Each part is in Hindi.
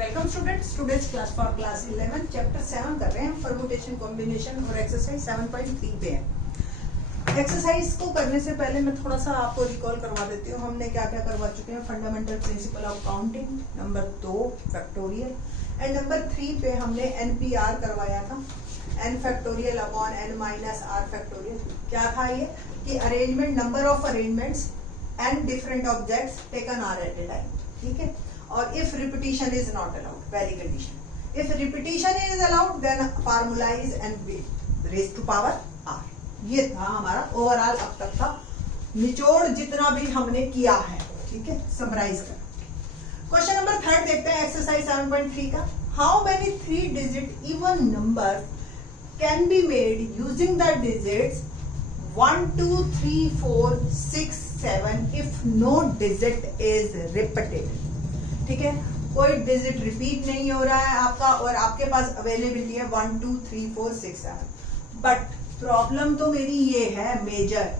Welcome students class for class 11 chapter 7 कर रहे हैं परम्यूटेशन कॉम्बिनेशन और एक्सरसाइज 7.3 पे है। एक्सरसाइज को करने से पहले मैं थोड़ा सा आपको रिकॉल करवा देती हूँ। हमने क्या क्या करवा चुके हैं। Fundamental principle of counting, number 2 factorial and number 3 पे हमने NPR करवाया था, n factorial upon n minus r factorial. क्या था ये कि arrangement, number of arrangements and different objects taken R at a time, ठीक है। और if repetition is not allowed, पहली condition, if repetition is allowed then formula is n raised to power r। ये था हमारा ओवरऑल अब तक का निचोड़ जितना भी हमने किया है, ठीक है। समराइज कर क्वेश्चन नंबर 3 देखते हैं एक्सरसाइज 7.3 का। How many 3 digit even number can be made using the digits 1 2 3 4 6 7 if no digit is repeated, ठीक है। कोई डिजिट रिपीट नहीं हो रहा है आपका और आपके पास अवेलेबिलिटी है 1 2 3 4 6 7। बट प्रॉब्लम तो मेरी ये है मेजर,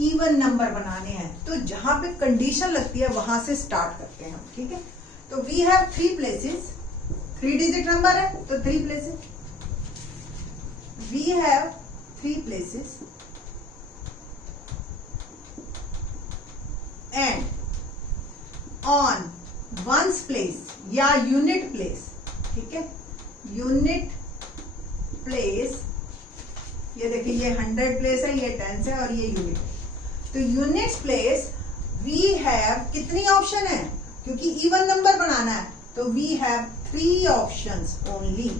इवन नंबर बनाने हैं तो जहां पे कंडीशन लगती है वहां से स्टार्ट करते हैं हम, ठीक है। तो we have 3 places, 3 digit number है तो 3 places, we have 3 places and on ones place या यूनिट प्लेस, ठीक है। यूनिट प्लेस, ये देखिए ये 100 प्लेस है, ये 10 है और ये यूनिट है। तो यूनिट प्लेस वी हैव कितनी ऑप्शन है, क्योंकि इवन नंबर बनाना है तो वी हैव 3 ऑप्शंस ओनली,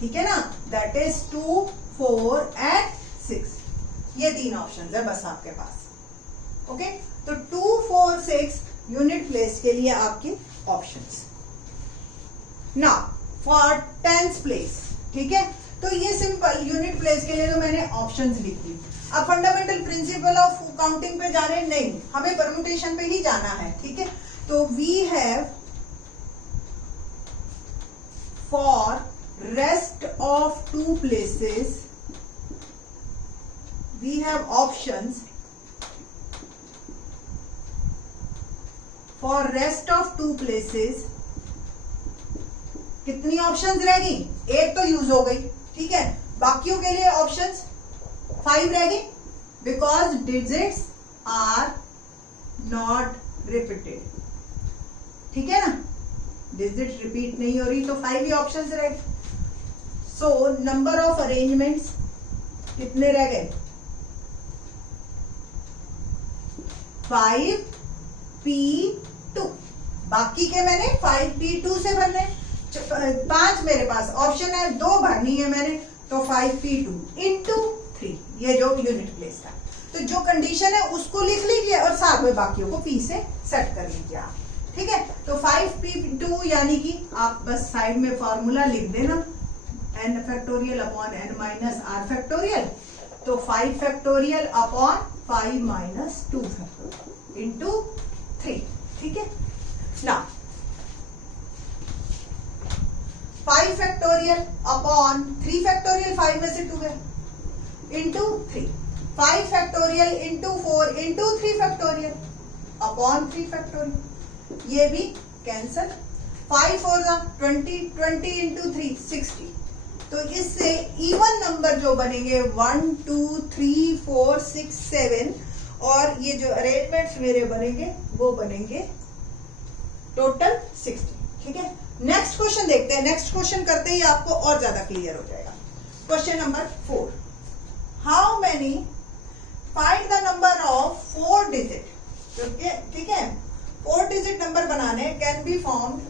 ठीक है ना। That is 2 4 and 6। ये 3 ऑप्शंस है बस आपके पास, ओके। तो 2 4 6 यूनिट प्लेस के लिए आपके ऑप्शंस। ना फॉर टेंस प्लेस, ठीक है। तो ये सिंपल यूनिट प्लेस के लिए तो मैंने ऑप्शंस लिख दी। अब फंडामेंटल प्रिंसिपल ऑफ काउंटिंग पे जा रहे हैं, नहीं, हमें परम्यूटेशन पे ही जाना है, ठीक है। तो we have for rest of 2 places we have options for rest of 2 places. कितनी ऑप्शंस रहेगी, एक तो यूज हो गई, ठीक है। बाकियों के लिए ऑप्शंस 5 रहेगी because digits are not repeated, ठीक है ना। डिजिट रिपीट नहीं हो रही तो 5 ही ऑप्शंस रहेगी। सो नंबर ऑफ अरेंजमेंट्स कितने रह गए, 5p2। बाकी के मैंने 5p2 से भरने, 5 मेरे पास ऑप्शन है, 2 भरनी है मैंने, तो 5p2 इंटू 3, ये जो यूनिट प्लेस था। तो जो कंडीशन है उसको लिख लीजिए और साथ में बाकियों को p से सेट कर लीजिए आप, ठीक है। तो 5p2 यानी कि आप बस साइड में फॉर्मूला लिख देना, n factorial upon n minus r factorial. तो 5 factorial upon 5 minus 2 factorial into 3, ठीक है ना। 5 फैक्टोरियल अपॉन 3 फैक्टोरियल, 5 में से 2 है, into 3। 5 factorial into 4 into 3 factorial upon 3 factorial, ये भी कैंसल। 5 4 20, 20 इंटू 3 60। तो इससे इवन नंबर जो बनेंगे 1 2 3 4 6 7 और ये जो अरेंजमेंट्स मेरे बनेंगे वो बनेंगे टोटल 60, ठीक है। नेक्स्ट क्वेश्चन देखते हैं। नेक्स्ट क्वेश्चन करते ही आपको और ज्यादा क्लियर हो जाएगा। Question number 4, how many find the number of 4 digit, ठीक है। 4 डिजिट नंबर बनाने can be formed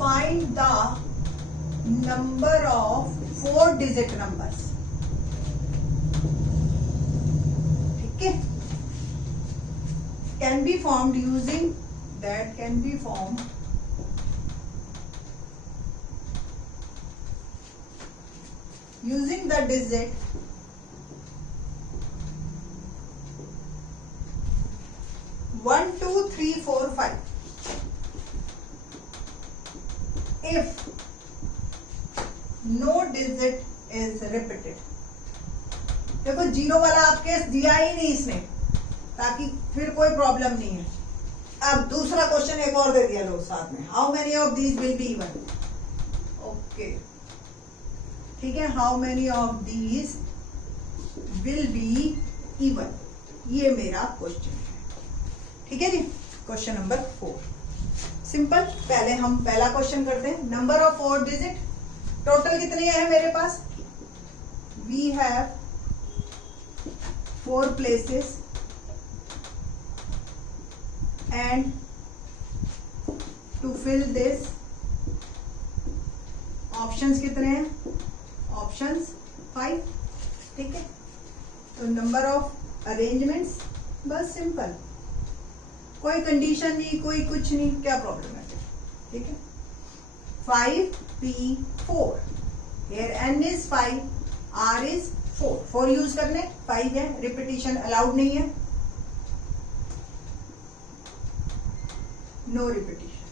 find the number of 4 digit numbers, ठीक है। can be formed using that, can be formed using the digit 1 2 3 4 5 if no digit is repeated. देखो जीरो वाला आप केस दिया ही नहीं इसने, ताकि फिर कोई प्रॉब्लम नहीं है. अब दूसरा क्वेश्चन एक और दे दिया लोग साथ में, how many of these will be even. Okay ठीक है, how many of these will be even, ये मेरा क्वेश्चन है. ठीक है जी, क्वेश्चन नंबर 4 सिंपल. पहले हम पहला क्वेश्चन करते हैं. नंबर ऑफ 4 डिजिट, टोटल कितने हैं मेरे पास. We have 4 places and to fill this options कितने हैं, ऑप्शंस 5. ठीक है, तो नंबर ऑफ अरेंजमेंट्स, बस सिंपल, कोई कंडीशन नहीं, कोई कुछ नहीं, क्या प्रॉब्लम है. ठीक है, 5p4, here n is 5, r is 4 use करने, 5 है, रिपीटिशन अलाउड नहीं है, नो रिपीटिशन.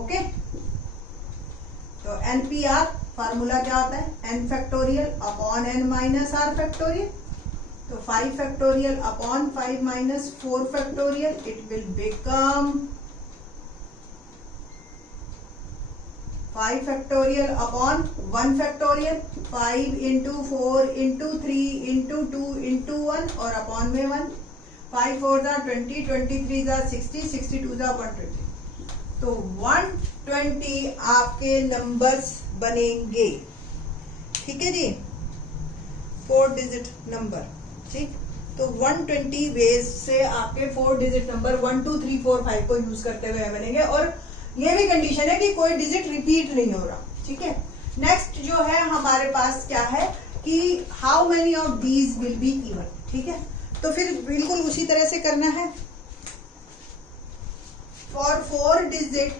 ओके, तो NPR फार्मूला क्या होता है, n factorial upon n minus r factorial. तो 5 factorial upon 5 minus 4 factorial, it will become 5 factorial upon 1 factorial, 5 into 4 into 3 into 2 into 1 और अपॉन में 1. 5 4 जा 20, 23 जा 60, 62 जा 120. तो 120 आपके नंबर्स बनेंगे. ठीक है जी, 4 डिजिट नंबर. ठीक, तो 120 वेज से आपके 4 डिजिट नंबर 1 2 3 4 5 को यूज करते हुए बनेंगे. और ये भी कंडीशन है कि कोई डिजिट रिपीट नहीं हो रहा. ठीक है, नेक्स्ट जो है हमारे पास क्या है कि how many of these will be even. ठीक है, तो फिर बिल्कुल उसी तरह से करना है. For 4 digit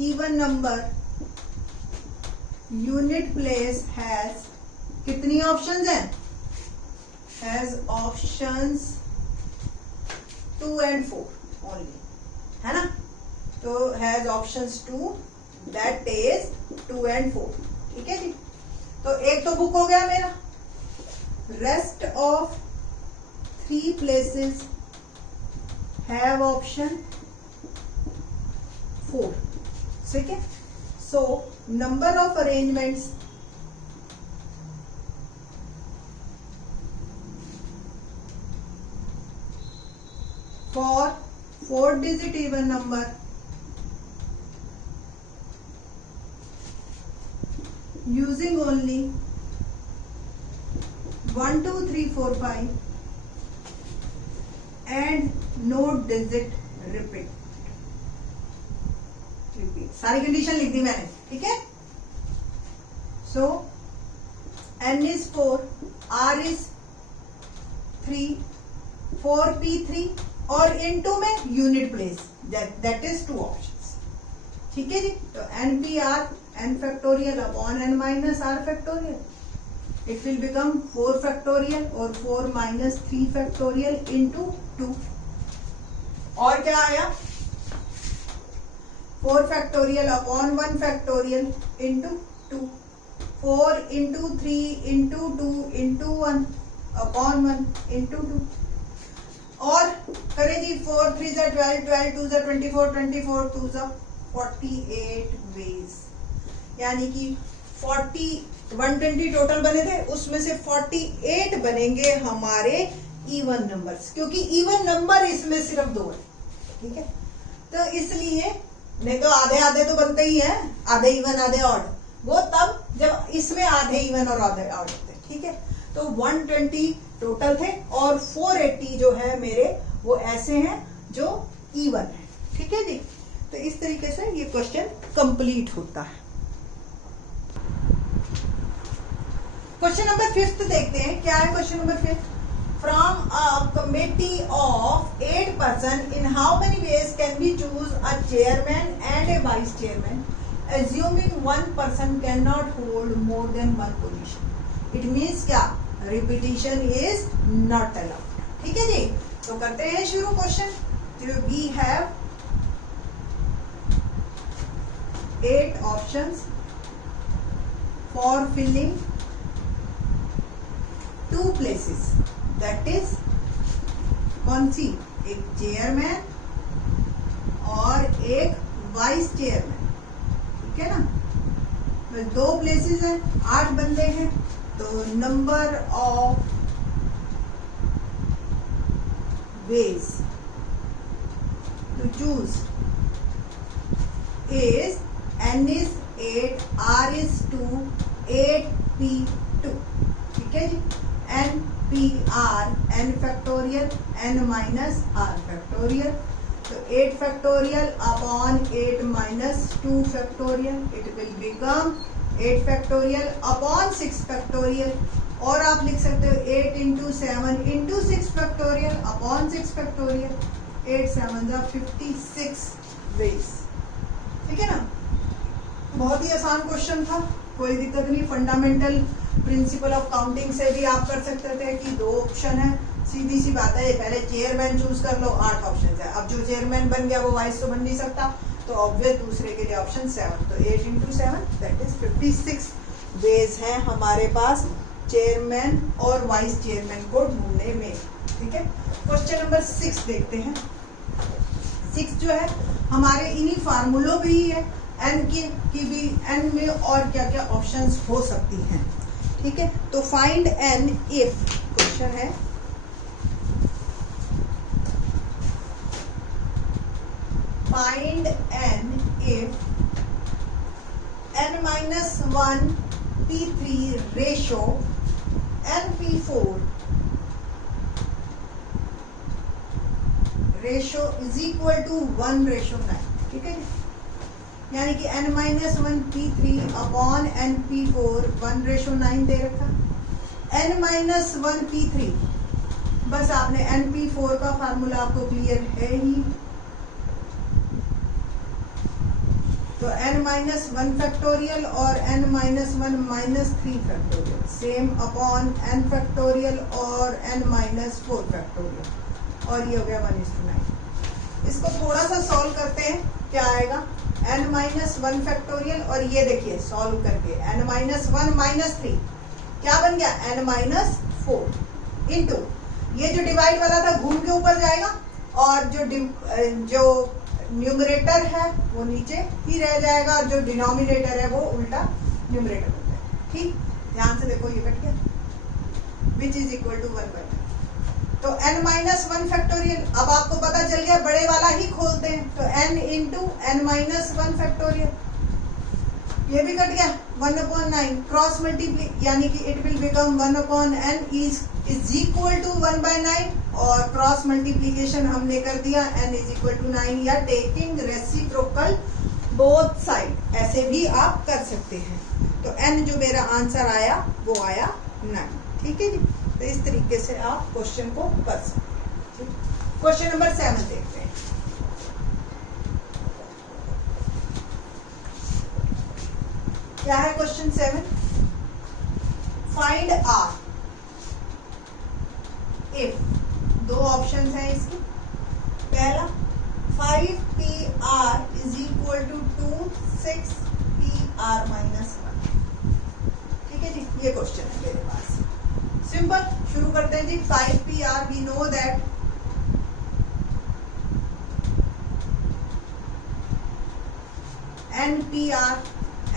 even number unit place has, कितनी ऑप्शंस हैं, हैज ऑप्शंस 2 and 4 ओनली, है ना. तो has options 2, that is 2 and 4. ठीक है जी, तो एक तो बुक हो गया मेरा. Rest of 3 places have option 4. ठीक है, so number of arrangements for 4 digit even number using only 1 2 3 4 5 and no digit repeat. सारी कंडीशन लिख दी मैंने. ठीक है, सो n is 4, r is 3, 4p3 और इनटू में unit place, that is 2 options. ठीक है जी, तो NPR n factorial upon n minus r factorial, it will become 4 factorial और 4 माइनस 3 फैक्टोरियल इंटू 2. और क्या आया, 4 factorial upon 1 factorial into 2, 4 into 3 into 2 into 1 upon 1 into 2. और करें जी, 4 3 जा 12, 12 2 जा 24, 24 2 जा 48 वेज. यानी कि 120 टोटल बने थे, उसमें से 48 बनेंगे हमारे इवन नंबर्स, क्योंकि इवन नंबर इसमें सिर्फ 2 है. ठीक है, तो इसलिए, नहीं तो आधे आधे तो बनते ही हैं, आधे इवन आधे ऑड, वो तब जब इसमें आधे इवन और आधे ऑड होते हैं. ठीक है, तो 120 टोटल थे और 480 जो है मेरे वो ऐसे हैं जो इवन है. ठीक है जी, तो इस तरीके से ये क्वेश्चन कंप्लीट होता है. क्वेश्चन नंबर 5 देखते हैं. क्या है question number 5? From a committee of 8 person, in how many ways can we choose a chairman and a vice chairman, assuming 1 person cannot hold more than 1 position. It means क्या, रिपीटिशन इज नॉट अलाउड. ठीक है जी, तो करते हैं शुरू question. We have 8 options for filling 2 places, that is कौन सी, एक चेयरमैन और एक वाइस चेयरमैन, ठीक है ना। तो 2 प्लेसेस हैं, 8 बंदे हैं, तो number of ways to choose is n is 8, r is 2, 8p2, ठीक है जी। n p r n factorial n minus r factorial, तो 8 factorial upon 8 minus 2 factorial, it will become 8 factorial upon 6 factorial, और आप लिख सकते हो 8 into 7 into 6 factorial upon 6 factorial, 8 7 जा 56 वेज, ठीक है ना। बहुत ही आसान क्वेश्चन था, कोई दिक्कत नहीं। फंडामेंटल प्रिंसिपल ऑफ काउंटिंग से भी आप कर सकते थे कि 2 ऑप्शन है, सीधी सी बात है। पहले चेयरमैन चूज कर लो, 8 ऑप्शन है, अब जो चेयरमैन बन गया वो वाइस तो बन नहीं सकता, तो ऑब्वियस दूसरे के लिए ऑप्शन 7, तो 8 इंटू 7 दैट इज 56 वेज हैं हमारे पास चेयरमैन और वाइस चेयरमैन को ढूंढने में, ठीक है। क्वेश्चन नंबर 6 देखते हैं। 6 जो है हमारे इन्हीं फार्मूलों में ही है, एन की भी एन में और क्या क्या ऑप्शंस हो सकती हैं, ठीक है। तो फाइंड एन इफ, क्वेश्चन है find n if n minus 1 p3 ratio n p4 ratio is equal to 1:9, ठीक है। यानी कि n minus 1 p3 upon n p4 1:9 दे रखा। n माइनस 1 p3, बस आपने n p4 का फार्मूला आपको क्लियर है ही, तो n माइनस 1 फैक्टोरियल और n minus 1 minus 3 factorial same upon n factorial और n माइनस 4 फैक्टोरियल, और ये हो गया 1:9। इसको थोड़ा सा सॉल्व करते हैं, क्या आएगा, n माइनस 1 फैक्टोरियल, और ये देखिए सॉल्व करके n माइनस 1 माइनस 3 क्या बन गया, n माइनस 4 इंटू ये जो डिवाइड वाला था घूम के ऊपर जाएगा, और जो न्यूमरेटर है वो नीचे ही रह जाएगा, और जो डिनोमिनेटर है वो उल्टा न्यूमरेटर हो जाएगा, ठीक। ध्यान से देखो, ये कट गया, विच इज इक्वल टू 1/9। तो n माइनस 1 फैक्टोरियल, अब आपको पता चल गया, बड़े वाला ही खोलते हैं, तो n into n minus 1 factorial, ये भी कट गया, 1/9 क्रॉस मल्टीप्ली, यानी कि it will become 1/n is equal to 1/9, और क्रॉस मल्टीप्लीकेशन हमने कर दिया, n इज इक्वल टू 9, या टेकिंग रेसिप्रोकल बोथ साइड, ऐसे भी आप कर सकते हैं। तो n जो मेरा आंसर आया वो आया 9, ठीक है जी। तो इस तरीके से आप क्वेश्चन को कर सकते हैं। क्वेश्चन नंबर 7 देखते हैं। क्या है question 7, find r if, 2 option हैं इसकी। पहला 5pr is equal to 2 6pr minus 1, ठीक है जी। ये क्वेश्चन है मेरे पास, सिंपल। शुरू करते हैं जी। 5pr we know that npr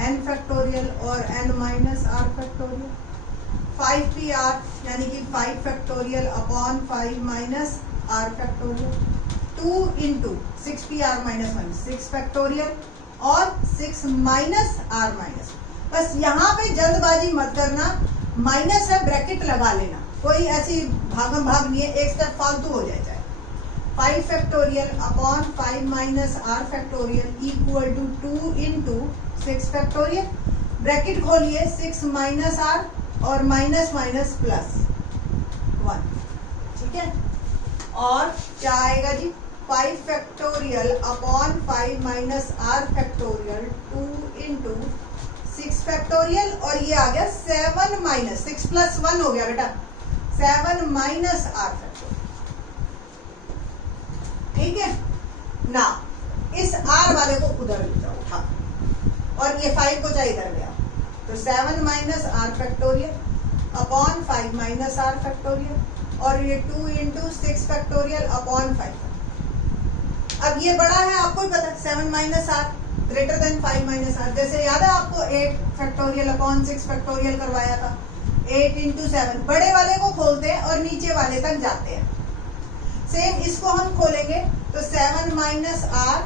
n factorial और n minus r factorial, 5pr यानी कि 5 factorial upon 5 minus r factorial, 2 into 6pr minus 1 6 factorial और 6 माइनस r माइनस। बस यहाँ पे जल्दबाजी मत करना, माइनस है ब्रैकेट लगा लेना, कोई ऐसी भागम भाग नहीं है, एक स्टेप फालतू हो जाए। 5 factorial upon 5 minus r factorial equal to 2 into 6 factorial, bracket खोलिए, 6 माइनस r और माइनस माइनस प्लस 1, ठीक है। और क्या आएगा जी, 5 factorial upon 5 minus r factorial 2 into 6 factorial, और ये आ गया 7 माइनस 6 प्लस 1 हो गया बेटा, 7 माइनस r फैक्टोरियल, ठीक है ना। इस r वाले को उधर ले जाओ, उठा, और ये 5 बचा इधर गया, तो 7 minus r factorial upon 5 minus r factorial, और ये 2 इंटू 6 फैक्टोरियल अपॉन 5। अब ये बड़ा है, आपको ही पता है 7 minus r greater than 5 minus r. जैसे याद है आपको 8 फैक्टोरियल अपॉन 6 फैक्टोरियल करवाया था, 8 इंटू 7, बड़े वाले को खोलते हैं और नीचे वाले तक जाते हैं। सेम इसको हम खोलेंगे तो 7 माइनस आर,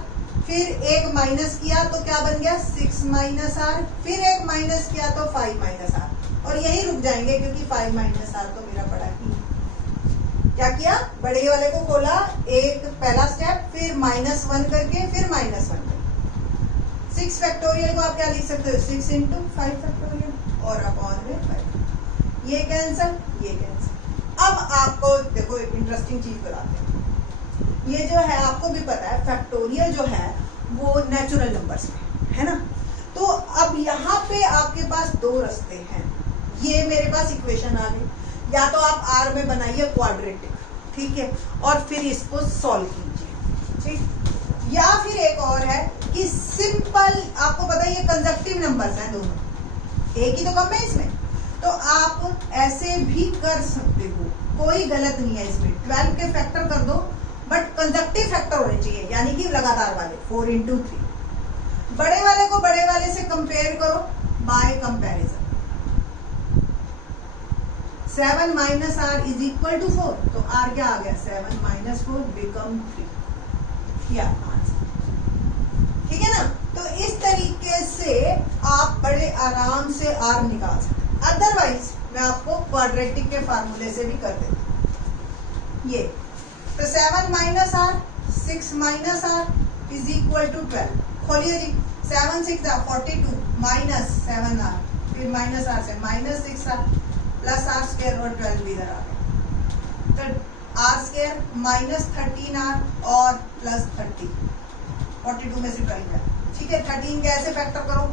फिर एक माइनस किया तो क्या बन गया 6 माइनस आर, फिर एक माइनस किया तो 5 माइनस आर, और यही रुक जाएंगे क्योंकि 5 माइनस आर तो मेरा बड़ा ही। क्या किया, बड़े वाले को खोला, एक पहला स्टेप, फिर -1 करके, फिर -1 करके। 6 फैक्टोरियल को आप क्या लिख सकते हो, 6 इंटू 5 फैक्टोरियल और अपॉन में 5। ये कैंसल, ये कैंसल। अब आपको देखो एक इंटरेस्टिंग चीज बताते हैं। ये जो है आपको भी पता है फैक्टोरियल जो है वो नेचुरल नंबर्स में है ना। तो अब यहाँ पे आपके पास दो रास्ते हैं। ये मेरे पास इक्वेशन आ गई, या तो आप आर में बनाइए क्वाड्रेटिक, ठीक है, और फिर इसको सॉल्व कीजिए, ठीक। या फिर एक और है कि सिंपल, आपको पता है ये कंजक्टिव नंबर्स हैं दोनों, एक ही तो कम है इसमें, तो आप ऐसे भी कर सकते हो, कोई गलत नहीं है इसमें। 12 के फैक्टर कर दो, बट कंजक्टिव फैक्टर होने चाहिए, यानी कि लगातार वाले 4 इंटू 3। बड़े वाले को बड़े वाले से कंपेयर करो by comparison. 7 minus r is equal to 4, तो आर क्या आ गया 7 माइनस 4 बिकम 3, या आंसर, ठीक है ना। तो इस तरीके से आप बड़े आराम से आर निकाल सकते हैं। अदरवाइज मैं आपको क्वाड्रेटिक के फार्मूले से भी कर देती ये। तो 7 minus r 6 minus r is equal to 12। खोलिए जी, 7 6 42 माइनस 7 आर, फिर माइनस आर से minus 6 r plus r square और 12 भी इधर आ गया, तो आर स्क्वायर माइनस 13 आर और प्लस 30, 42 में से 12 है, ठीक है। 13 कैसे फैक्टर करो,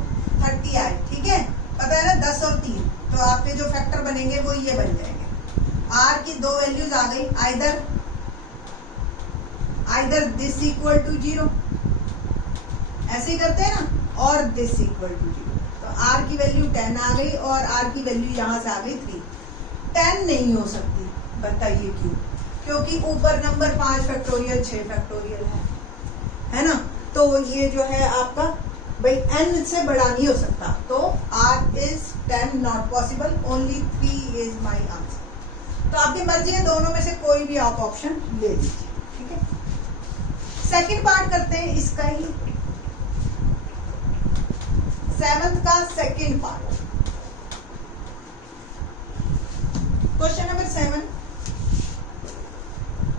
30 आए, ठीक है, पता है ना 10 और 3, तो आपके जो फैक्टर बनेंगे वो ये बन जाएंगे। आर की दो वैल्यूज आ गई, आइदर दिस इक्वल टू 0, ऐसे ही करते हैं ना, और दिस इक्वल टू 0। तो आर की वैल्यू 10 आ गई और आर की वैल्यू यहां से आ गई 3। 10 नहीं हो सकती, बताइए क्यों? क्योंकि ऊपर नंबर 5 फैक्टोरियल 6 फैक्टोरियल है ना। तो ये जो है आपका भाई n से बड़ा नहीं हो सकता, तो r is 10 not possible, only 3 is my answer. तो आपकी मर्जी है, दोनों में से कोई भी आप ऑप्शन ले लीजिए, ठीक है। सेकंड पार्ट करते हैं इसका ही, 7th का सेकंड पार्ट। क्वेश्चन नंबर 7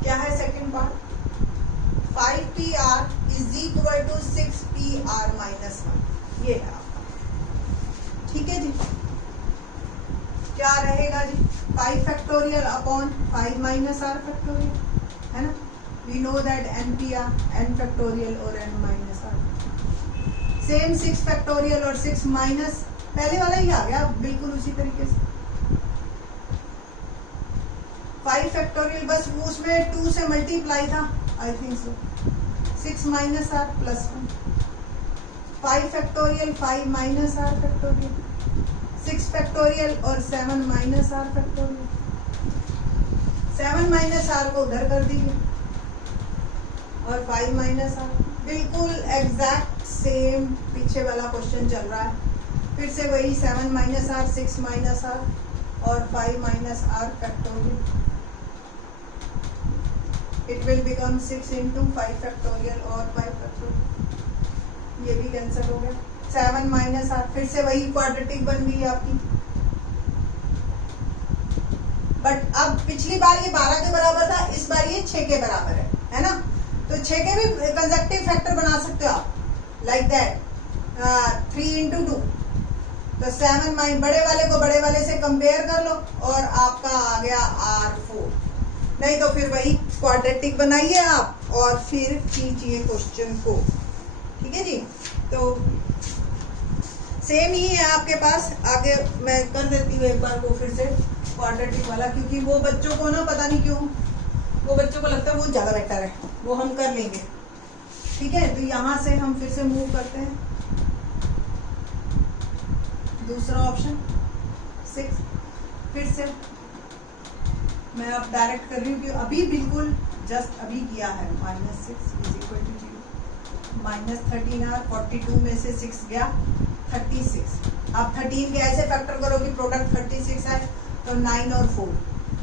क्या है second part, 5pr is equal to 6pr minus 1, ये है आपका, ठीक है जी। क्या रहेगा जी, 5 factorial upon 5 minus r factorial, है ना। We know that npr, n factorial और n minus r, same 6 factorial और 6 माइनस, पहले वाला ही आ गया बिल्कुल उसी तरीके से। 5 फैक्टोरियल बस वो उसमें 2 से मल्टीप्लाई था, I think so, 6 minus r plus 1, 5 factorial 5 minus r factorial, 6 factorial और 7 minus r factorial. 7 minus r को उधर कर दीजिए और 5 माइनस आर, बिल्कुल एग्जैक्ट सेम पीछे वाला क्वेश्चन चल रहा है। फिर से वही 7 माइनस आर 6 माइनस आर और 5 minus r factorial, it will become 6 into 5 factorial और 5 factorial, ये भी कैंसिल हो गया। 7 माइनस आर, फिर से वही क्वाड्रेटिक बन गई आपकी, बट अब पिछली बार ये 12 के बराबर था, इस बार ये 6 के बराबर है ना। तो 6 के भी कंजक्टिव फैक्टर बना सकते हो आप, लाइक दैट 3 into 2। तो 7 बड़े वाले को बड़े वाले से कंपेयर कर लो और आपका आ गया R4, नहीं तो फिर वही क्वाड्रेटिक बनाइए आप और फिर कीजिए क्वेश्चन को, ठीक है जी। तो सेम ही है आपके पास, आगे मैं कर देती हूँ एक बार को फिर से क्वाड्रेटिक वाला, क्योंकि वो बच्चों को ना पता नहीं क्यों, वो बच्चों को लगता है वो ज़्यादा बेटर है, वो हम कर लेंगे, ठीक है। तो यहाँ से हम फिर से मूव करते हैं, दूसरा ऑप्शन 6। फिर से मैं अब डायरेक्ट कर रही हूँ कि अभी बिल्कुल जस्ट अभी किया है, -6 इज इक्वल टू 0, -13r 42 में से 6 गया 36। अब 13 के ऐसे फैक्टर करो कि प्रोडक्ट 36 है, तो 9 और 4,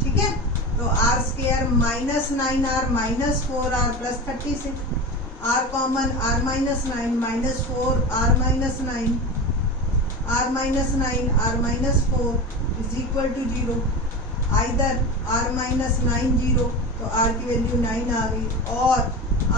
ठीक है। तो r square -9r -4r plus 36, r common r -9 -4 r -9 r -4 is equal to 0। Either r -9 0 तो r की वैल्यू 9 आ गई, और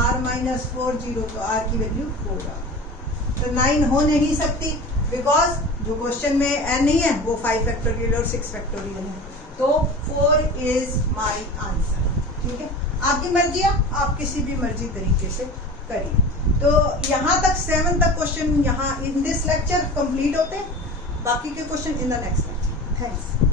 r -4 0 तो r की वैल्यू 4 आ गई। तो 9 हो नहीं सकती, बिकॉज जो क्वेश्चन में n नहीं है वो 5 फैक्टोरियल और 6 फैक्टोरियल है। तो 4 इज माई आंसर, ठीक है। आपकी मर्जी है, आप किसी भी मर्जी तरीके से करिए। तो यहाँ तक 7 तक क्वेश्चन यहाँ इन दिस लेक्चर कंप्लीट होते हैं, बाकी के question in the next lecture. Thanks.